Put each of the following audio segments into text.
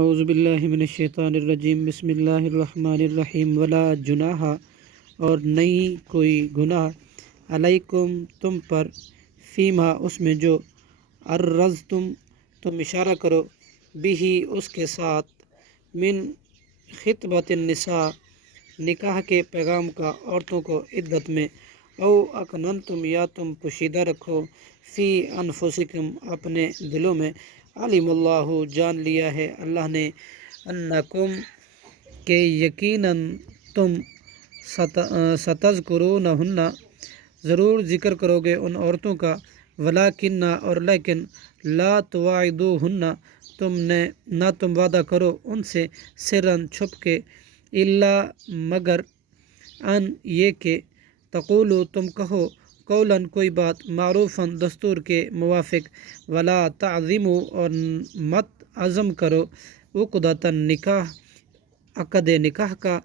اعوذ باللہ من الشیطان الرجیم بسم اللہ الرحمن الرحیم ولا جناح اور نہیں کوئی گناہ علیکم تم پر فیما اس میں جو عرضتم تم اشارہ کرو بھی اس کے ساتھ من خطبۃ النساء نکاح کے پیغام کا عورتوں کو عدت میں او اکننتم یا تم پوشیدہ رکھو فی انفسکم اپنے دلوں میں علم اللہ جان لیا ہے اللہ نے انکم کہ یقیناً تم ستذکرونہن ضرور ذکر کرو گے ان عورتوں کا ولیکن اور لیکن لا تواعدوہن نہ تم وعدہ کرو ان سے سرن چھپ کے الا مگر ان یہ کہ تقولو تم کہو قولاً کوئی بات معروفاً دستور کے موافق ولا تعظموا اور مت عزم کرو عقدۃ النکاح عقد نکاح کا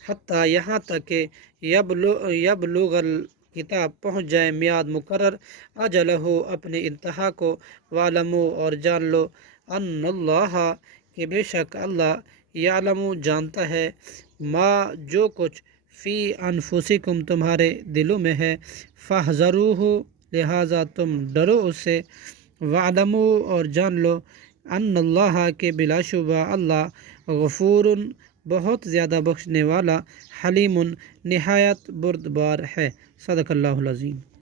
حتیٰ یہاں تک کہ یبلغ الکتاب پہنچ جائے میعاد مقرر اجلہ اپنے انتہا کو وعلموا اور جان لو ان اللہ کہ بے شک اللہ یعلم جانتا ہے ما جو کچھ فی انفسکم تمہارے دلوں میں ہے فاحذروہ لہذا تم ڈرو اس سے وعلموا اور جان لو ان اللہ کے بلا شبہ اللہ غفور بہت زیادہ بخشنے والا حلیم نہایت بردبار ہے۔ صدق اللہ العظیم۔